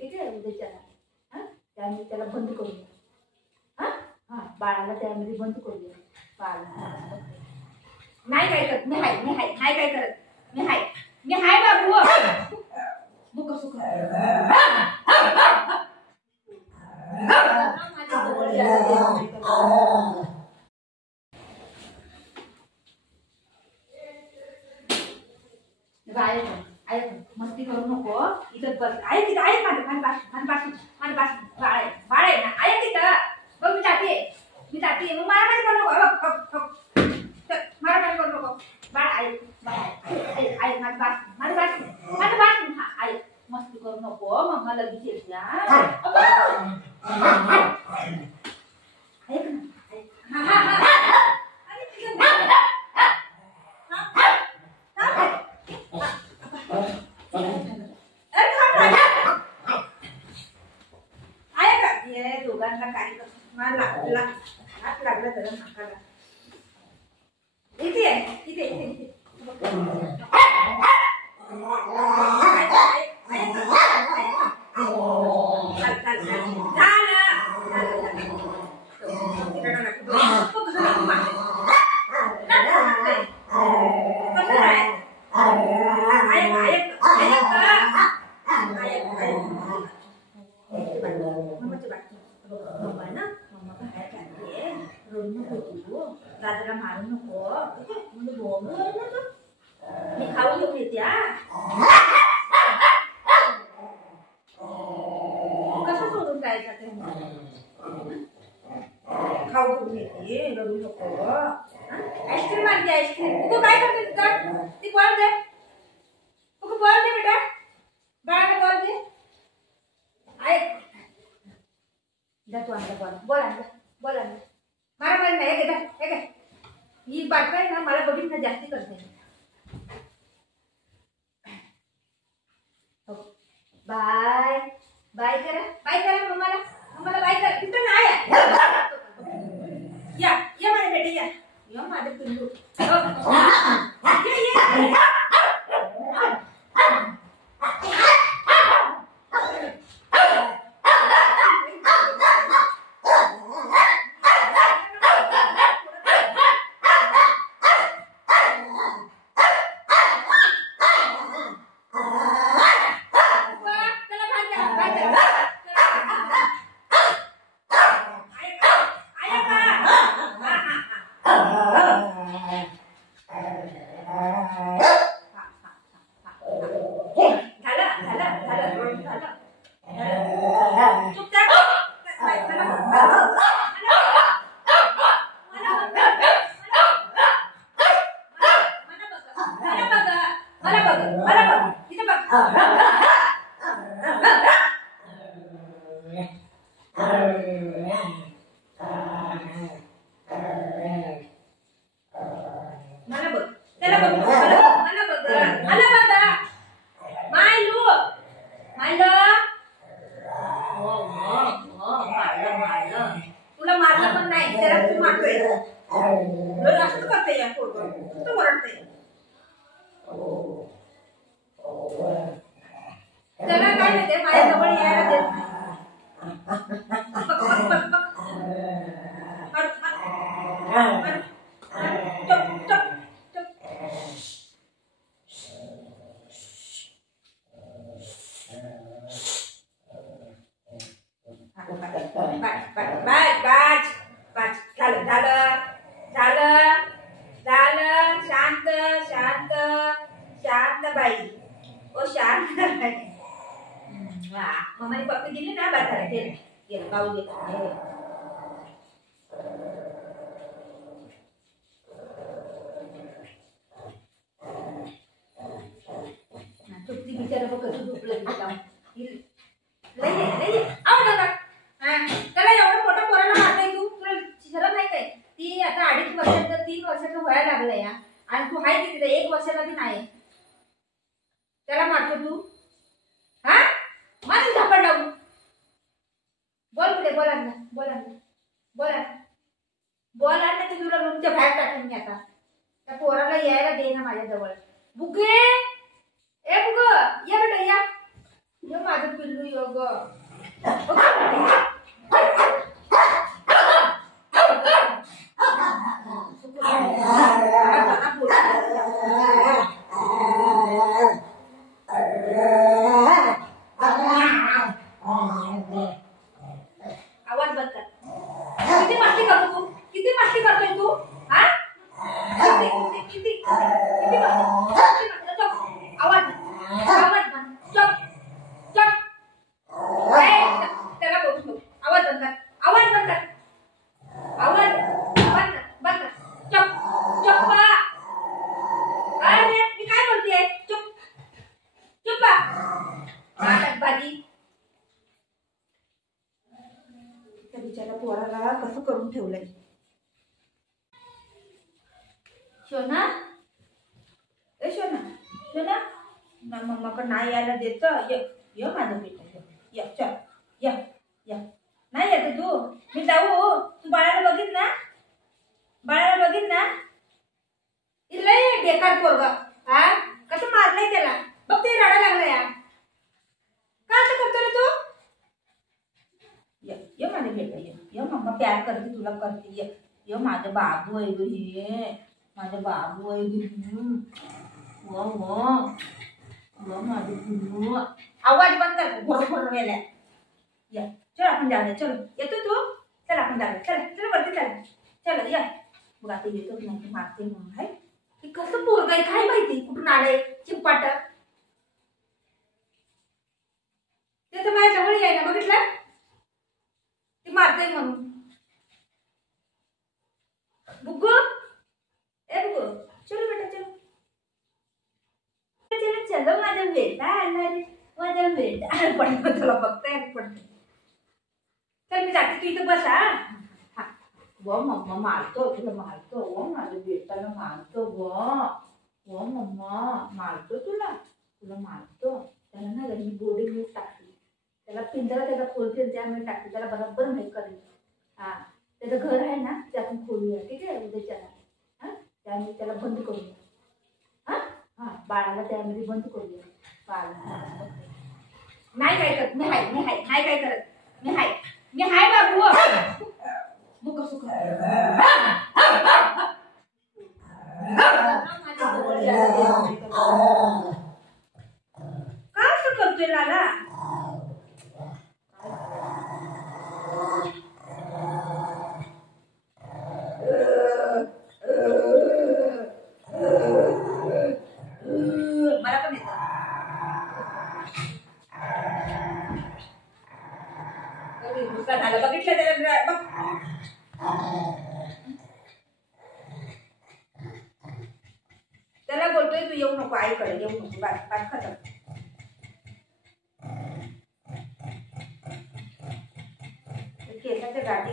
ठीक आहे उद्याच्याला. हा त्यामध्ये त्याला बंद करूया. हा हा बाळाला त्यामध्ये बंद करूया. बाळाला नाही काय करत. मी हाय नाही काय करत. मी हाय बाबू. बुक सुख मस्ती करू नको इथं बस. आहे तिथं आहे बाळ आहे ना आहे तिथं. बघ मी जाते मग मारामारी करू नको. मारामारी करू नको. बाळ आहे माझं बाळ हा आहे. मस्ती करू नको मम्मा लगेच येते. ऐक ना दोघांना काही हात लागला तर नाकाला. इथे दादाला मारू नको. मी खाऊ घेऊन येते. कसं सोडून जायचं ते खाऊ घेऊन येते. रडू नको. आईस्क्रीम आणते आईस्क्रीम. तू काय करते तुझं ती बॉल दे. तू बॉल दे बेटा. बाळाला बॉल दे. ऐक जा तू आणला बॉल आणला. मारा नाही ही बायका आहे ना मला बघित ना जास्ती करते. बाय करा मम्माला बाय करा. तिथं नाही या माझ्या बेटे या माझे पिल्लू. तुला मारलं पण नाही त्याला तू मारतोय. जास्त करते या तू ओरडते. त्याला काय माहिती माझ्या जवळ यायला देत नाही. झालं शांत बाई. ओ शांत मम्माने पप्पी दिली ना बाजारात गाऊ दे. तुपती बिचारा बघ कसं झोपलं. त्याला एवढं मोठ्या पोराला मारताय तू. तुला शरम नाही काय. ती आता 2.5 वर्षाचं 3 वर्षाचं व्हायला लागलंय आणि तू आहे किती 1 वर्षाला बी नाही. त्याला मारतो तू. हा माझी झापड लावू. बोल कुठे बोल आण ना. तुला रूमच्या बाहेर टाकून मी आता. त्या पोराला यायला दे ना माझ्या जवळ. बुके ए बुग या बेटा या. ये माझं पिल्लू योग आवाज बंद कर. किती मस्ती करतो तू? किती मस्ती करतोय तू? हा? किती मस्ती? आवाज बंद. चुप. त्याला बोलू नको. आवाज बंद कर. चुप. अरे मी काय बोलतेय? चुप भाजी. त्या बिचारा पोराला कसं करून ठेवलंय. शोना ना मम्माकडे नाही यायला देत. ये माझं बेटा ये. चल या नाही येते तू. मी जाऊ. तू बाळाला बघित ना. लय बेकार पोरगा. हा कसं मारलंय त्याला बघ. ते रडायला लागलं या. का असं करतो रे तू? ये माझे बेटा ये मम्मा प्यार करते तुला करते. ये माझं बाबू आहे ग. हे माझं बाबू आहे माझं पिल्लू. आवाज बंद कर. बरोबर वेळेला या. चल आपण जाऊया. चलो येतो तू. चल आपण जाऊया. चल वरती चल या. बघ आता येतोच नाही की मारते म्हणून. आहे ते कसं पोरग आहे काय माहिती. कुठून आलंय चिंपाट. ते तर माझ्या जवळ याय ना. बघितलं ती मारते म्हणून. बुग्गू चलो बेटा चलो माझा बेटा आला रे. माझा बेटा पडतो तुला बघताय पडतो. चल मी जाते. तू इथं बस. हा व मम्मा मारतो तुला मारतो. व माझ्या बेटाला मारतो. व मम्मा मारतो तुला मारतो. त्याला ना मी गोडी मीठ टाकते. त्याला पिंजरा त्याला खोलते त्यामुळे टाकते. त्याला बरोबर माहीत करेल. हा त्याचं घर आहे ना ते आपण खोलूया. ठीक आहे उद्याच्याला. हा त्यामुळे त्याला बंद करूया. हा बाळाला त्यामध्ये बंद करूया. बाळाला नाही काय करत. मी नाही काय करत. मी हाय बाबू. बुक सुख काय असं करतोय लाला. मला पण येतं झालं. बघितलं त्याला बघ. त्याला बोलतोय तू येऊ नको. आईकडे येऊ नको. बात खतम. केसाच्या गाठी